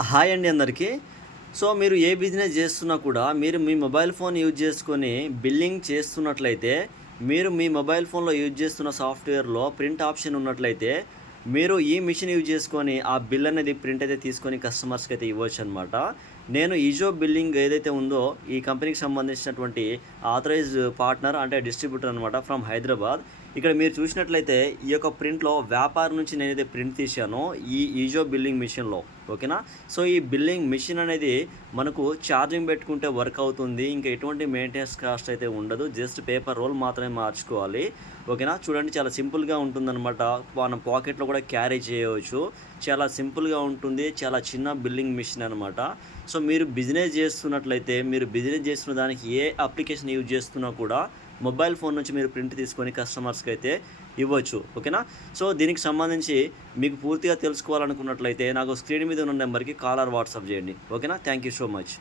Hi అండి అందరికీ. So, మీరు ఏ బిజినెస్ జేస్తున్నా కూడా మీరు మీ మొబైల్ ఫోన్ యూజ్ చేసుకొని బిల్లింగ్ చేస్తున్నట్లయితే, మీరు మీ మొబైల్ ఫోన్‌లో యూజ్ చేస్తున్న సాఫ్ట్‌వేర్‌లో ప్రింట్ ఆప్షన్ ఉన్నట్లయితే, మీరు ఈ మిషన్ యూజ్ చేసుకొని ఆ బిల్ అనేది ప్రింట్ అయితే తీసుకొని కస్టమర్స్‌కైతే ఇవ్వొచ్చనమాట. నేను ఈజో బిల్లింగ్ ఏదైతే ఉందో, ఈ కంపెనీకి సంబంధించినటువంటి ఆథరైజ్డ్ పార్ట్నర్ అంటే డిస్ట్రిబ్యూటర్ అనమాట ఫ్రమ్ హైదరాబాద్. ఇక్కడ మీరు చూసినట్లయితే ఈ యొక్క ప్రింట్‌లో వ్యాపారం నుంచి నేనైతే ప్రింట్ తీశానో ఈ ఈజో బిల్లింగ్ మిషన్‌లో. ఓకేనా? సో, ఈ బిల్లింగ్ మిషన్ అనేది మనకు ఛార్జింగ్ పెట్టుకుంటే వర్క్ అవుతుంది. ఇంకా ఎటువంటి మెయింటెనెన్స్ కాస్ట్ అయితే ఉండదు. జస్ట్ పేపర్ రోల్ మాత్రమే మార్చుకోవాలి. ఓకేనా? చూడండి చాలా సింపుల్‌గా ఉంటుందనమాట. మనం పాకెట్‌లో కూడా క్యారీ చేయవచ్చు. చాలా సింపుల్‌గా ఉంటుంది. చాలా చిన్న బిల్లింగ్ మిషన్ అనమాట. సో, మీరు బిజినెస్ చేస్తున్నట్లయితే, మీరు బిజినెస్ చేస్తున్న దానికి ఏ అప్లికేషన్ యూజ్ చేస్తున్నా కూడా మొబైల్ ఫోన్ నుంచి మీరు ప్రింట్ తీసుకొని కస్టమర్స్‌కైతే ఇవ్వచ్చు. ఓకేనా? సో, దీనికి సంబంధించి మీకు పూర్తిగా తెలుసుకోవాలనుకున్నట్లయితే నాకు స్క్రీన్ మీద ఉన్న నెంబర్‌కి కాల్ ఆర్ వాట్సాప్ చేయండి. ఓకేనా? Thank you so much.